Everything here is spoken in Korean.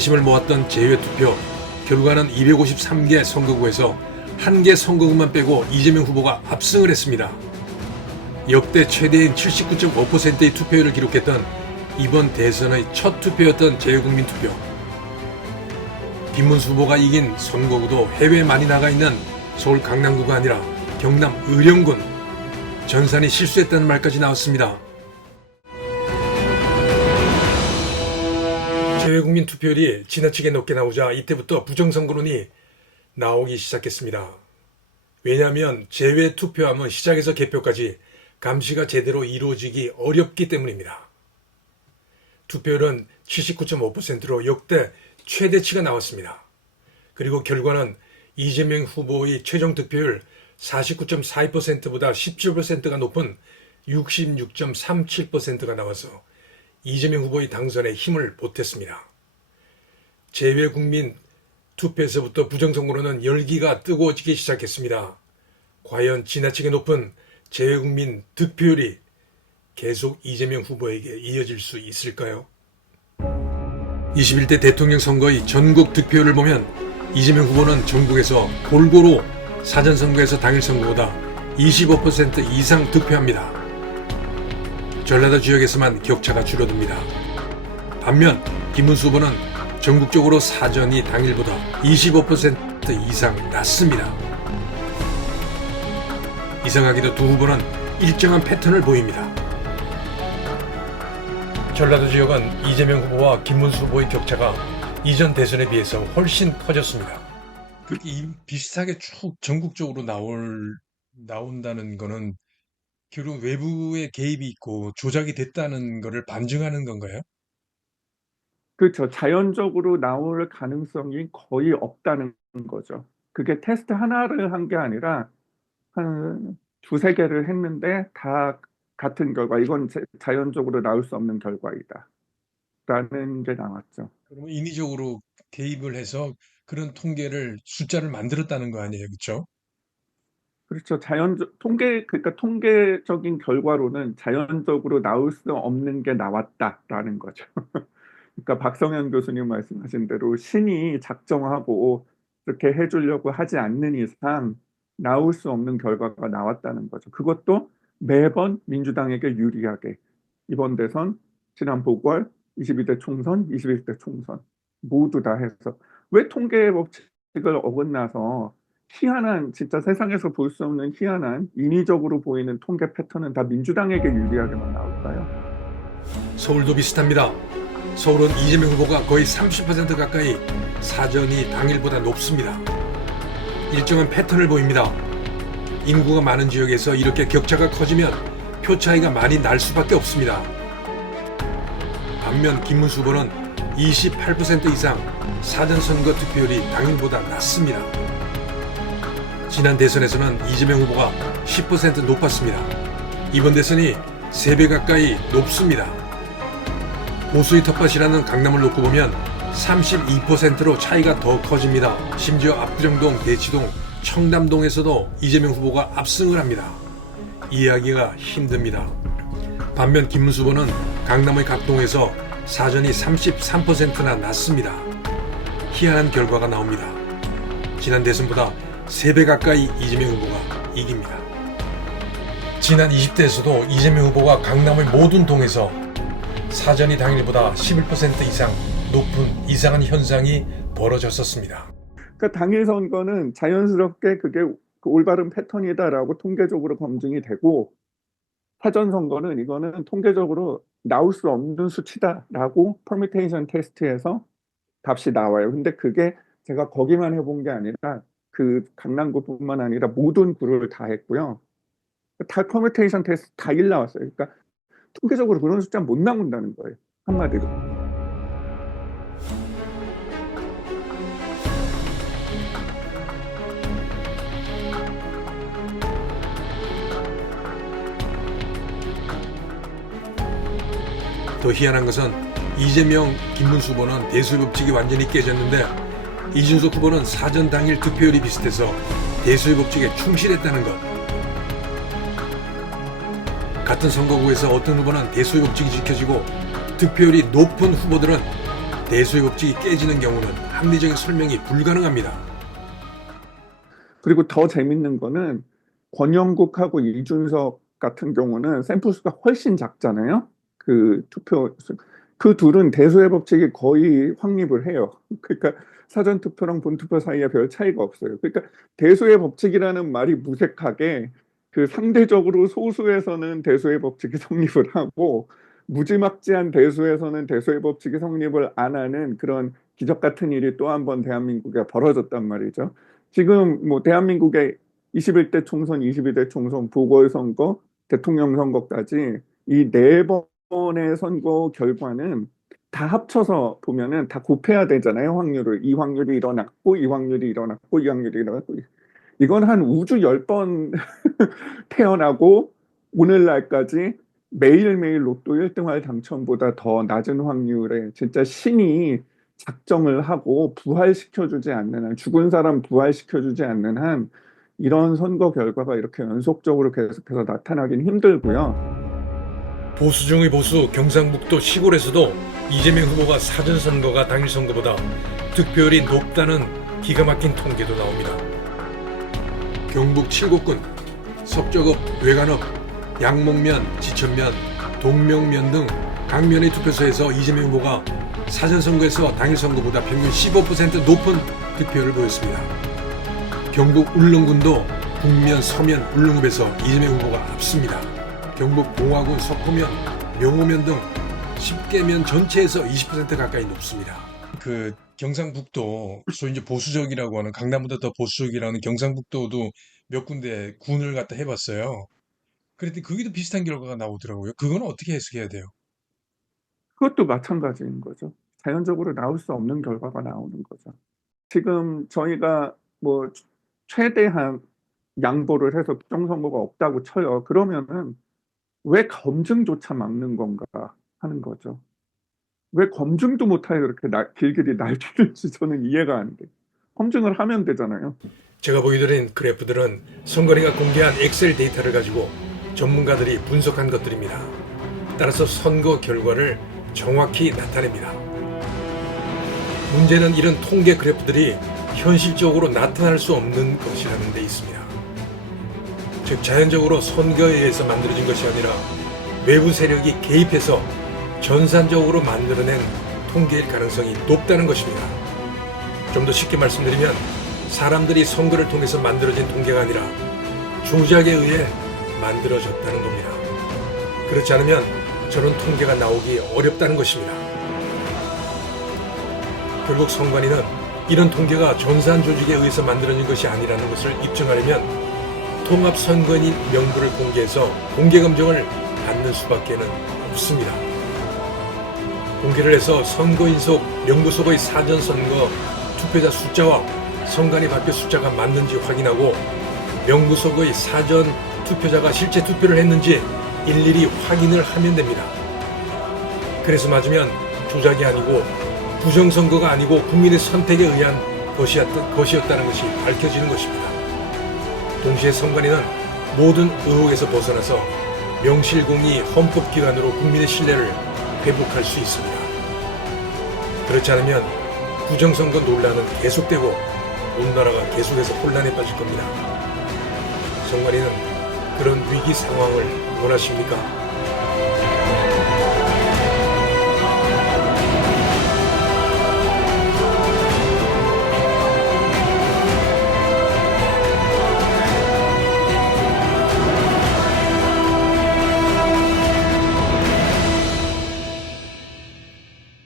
관심을 모았던 제외투표, 결과는 253개 선거구에서 1개 선거구만 빼고 이재명 후보가 압승을 했습니다. 역대 최대인 79.5%의 투표율을 기록했던 이번 대선의 첫 투표였던 재외국민 투표. 김문수 후보가 이긴 선거구도 해외에 많이 나가 있는 서울 강남구가 아니라 경남 의령군. 전산이 실수했다는 말까지 나왔습니다. 재외국민 투표율이 지나치게 높게 나오자 이때부터 부정선거론이 나오기 시작했습니다. 왜냐하면 재외투표함은 시작에서 개표까지 감시가 제대로 이루어지기 어렵기 때문입니다. 투표율은 79.5%로 역대 최대치가 나왔습니다. 그리고 결과는 이재명 후보의 최종 득표율 49.42%보다 17%가 높은 66.37%가 나와서 이재명 후보의 당선에 힘을 보탰습니다. 재외국민 투표에서부터 부정선거론은 열기가 뜨거워지기 시작했습니다. 과연 지나치게 높은 재외국민 득표율이 계속 이재명 후보에게 이어질 수 있을까요? 21대 대통령 선거의 전국 득표율을 보면 이재명 후보는 전국에서 골고루 사전선거에서 당일 선거보다 25% 이상 득표합니다. 전라도 지역에서만 격차가 줄어듭니다. 반면 김문수 후보는 전국적으로 사전이 당일보다 25% 이상 낮습니다. 이상하게도 두 후보는 일정한 패턴을 보입니다. 전라도 지역은 이재명 후보와 김문수 후보의 격차가 이전 대선에 비해서 훨씬 커졌습니다. 그렇게 비슷하게 쭉 전국적으로 나온다는 거는 결국 외부의 개입이 있고 조작이 됐다는 것을 반증하는 건가요? 그렇죠. 자연적으로 나올 가능성이 거의 없다는 거죠. 그게 테스트 하나를 한 게 아니라 한 두세 개를 했는데 다 같은 결과, 이건 자연적으로 나올 수 없는 결과이다 라는 게 나왔죠. 그러면 인위적으로 개입을 해서 그런 통계를 숫자를 만들었다는 거 아니에요, 그렇죠? 그렇죠. 그러니까 통계적인 결과로는 자연적으로 나올 수 없는 게 나왔다라는 거죠. 그러니까 박성현 교수님 말씀하신 대로 신이 작정하고 그렇게 해 주려고 하지 않는 이상 나올 수 없는 결과가 나왔다는 거죠. 그것도 매번 민주당에게 유리하게. 이번 대선, 지난 보궐, 22대 총선, 21대 총선 모두 다 해서. 왜 통계 법칙을 어긋나서 희한한, 진짜 세상에서 볼 수 없는 희한한 인위적으로 보이는 통계 패턴은 다 민주당에게 유리하게만 나올까요? 서울도 비슷합니다. 서울은 이재명 후보가 거의 30% 가까이 사전이 당일보다 높습니다. 일정한 패턴을 보입니다. 인구가 많은 지역에서 이렇게 격차가 커지면 표 차이가 많이 날 수밖에 없습니다. 반면 김문수 후보는 28% 이상 사전선거 득표율이 당일보다 낮습니다. 지난 대선에서는 이재명 후보가 10% 높았습니다. 이번 대선이 3배 가까이 높습니다. 보수의 텃밭이라는 강남을 놓고 보면 32%로 차이가 더 커집니다. 심지어 압구정동, 대치동, 청담동에서도 이재명 후보가 압승을 합니다. 이해하기가 힘듭니다. 반면 김문수 후보는 강남의 각 동에서 사전이 33%나 낮습니다. 희한한 결과가 나옵니다. 지난 대선보다 3배 가까이 이재명 후보가 이깁니다. 지난 20대에서도 이재명 후보가 강남의 모든 동에서 사전이 당일보다 11% 이상 높은 이상한 현상이 벌어졌었습니다. 그러니까 당일 선거는 자연스럽게 그게 그 올바른 패턴이다라고 통계적으로 검증이 되고, 사전 선거는 이거는 통계적으로 나올 수 없는 수치다라고 퍼뮤테이션 테스트에서 값이 나와요. 근데 그게 제가 거기만 해본 게 아니라 그 강남구뿐만 아니라 모든 구를 다 했고요. 다 퍼뮤테이션 테스트 다 1 나왔어요. 그러니까 통계적으로 그런 숫자는 못 나온다는 거예요, 한마디로. 더 희한한 것은 이재명, 김문수 후보는 대수의 법칙이 완전히 깨졌는데 이준석 후보는 사전 당일 득표율이 비슷해서 대수의 법칙에 충실했다는 것. 같은 선거구에서 어떤 후보는 대수의 법칙이 지켜지고 득표율이 높은 후보들은 대수의 법칙이 깨지는 경우는 합리적인 설명이 불가능합니다. 그리고 더 재밌는 거는 권영국하고 이준석 같은 경우는 샘플 수가 훨씬 작잖아요. 그 투표 그 둘은 대수의 법칙이 거의 확립을 해요. 그러니까 사전 투표랑 본 투표 사이에 별 차이가 없어요. 그러니까 대수의 법칙이라는 말이 무색하게 그 상대적으로 소수에서는 대수의 법칙이 성립을 하고 무지막지한 대수에서는 대수의 법칙이 성립을 안 하는 그런 기적 같은 일이 또 한 번 대한민국에 벌어졌단 말이죠. 지금 뭐 대한민국의 21대 총선, 22대 총선, 보궐선거, 대통령 선거까지 이 네 번의 선거 결과는 다 합쳐서 보면은 다 곱해야 되잖아요, 확률을. 이 확률이 일어났고, 이 확률이 일어났고, 이 확률이 일어났고. 이건 한 우주 10번 태어나고 오늘날까지 매일매일 로또 1등할 당첨보다 더 낮은 확률에 진짜 신이 작정을 하고 부활시켜주지 않는 한, 죽은 사람 부활시켜주지 않는 한 이런 선거 결과가 이렇게 연속적으로 계속해서 나타나긴 힘들고요. 보수 중의 보수 경상북도 시골에서도 이재명 후보가 사전선거가 당일 선거보다 득표율이 높다는 기가 막힌 통계도 나옵니다. 경북 7곳군 석저읍, 외관읍, 양목면, 지천면, 동명면 등 각 면의 투표소에서 이재명 후보가 사전선거에서 당일 선거보다 평균 15% 높은 득표율을 보였습니다. 경북 울릉군도 북면, 서면, 울릉읍에서 이재명 후보가 앞섭니다. 경북 봉화군 석포면, 명호면 등 10개면 전체에서 20% 가까이 높습니다. 그 경상북도 소위 이제 보수적이라고 하는 강남보다 더 보수적이라는 경상북도도 몇 군데 군을 갖다 해봤어요. 그랬더니 거기도 비슷한 결과가 나오더라고요. 그건 어떻게 해석해야 돼요? 그것도 마찬가지인 거죠. 자연적으로 나올 수 없는 결과가 나오는 거죠. 지금 저희가 뭐 최대한 양보를 해서 부정선거가 없다고 쳐요. 그러면은 왜 검증조차 막는 건가 하는 거죠. 왜 검증도 못하게 그렇게 길길이 날뛰는지 저는 이해가 안 돼. 검증을 하면 되잖아요. 제가 보여드린 그래프들은 선관위가 공개한 엑셀 데이터를 가지고 전문가들이 분석한 것들입니다. 따라서 선거 결과를 정확히 나타냅니다. 문제는 이런 통계 그래프들이 현실적으로 나타날 수 없는 것이라는 데 있습니다. 즉 자연적으로 선거에 의해서 만들어진 것이 아니라 외부 세력이 개입해서 전산적으로 만들어낸 통계일 가능성이 높다는 것입니다. 좀 더 쉽게 말씀드리면 사람들이 선거를 통해서 만들어진 통계가 아니라 조작에 의해 만들어졌다는 겁니다. 그렇지 않으면 저런 통계가 나오기 어렵다는 것입니다. 결국 선관위는 이런 통계가 전산 조직에 의해서 만들어진 것이 아니라는 것을 입증하려면 통합선거인인 명부를 공개해서 공개검증을 받는 수밖에 없습니다. 공개를 해서 선거인 속 명부 속의 사전선거 투표자 숫자와 선관위 발표 숫자가 맞는지 확인하고 명부 속의 사전 투표자가 실제 투표를 했는지 일일이 확인을 하면 됩니다. 그래서 맞으면 조작이 아니고 부정선거가 아니고 국민의 선택에 의한 것이었다는 것이 밝혀지는 것입니다. 동시에 선관위는 모든 의혹에서 벗어나서 명실공히 헌법기관으로 국민의 신뢰를 회복할 수 있습니다. 그렇지 않으면 부정선거 논란은 계속되고 온 나라가 계속해서 혼란에 빠질 겁니다. 선관위는 그런 위기 상황을 원하십니까?